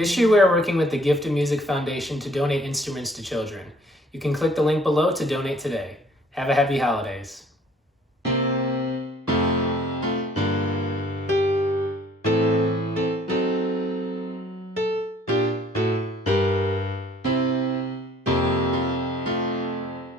This year we are working with the Gift of Music Foundation to donate instruments to children. You can click the link below to donate today. Have a happy holidays.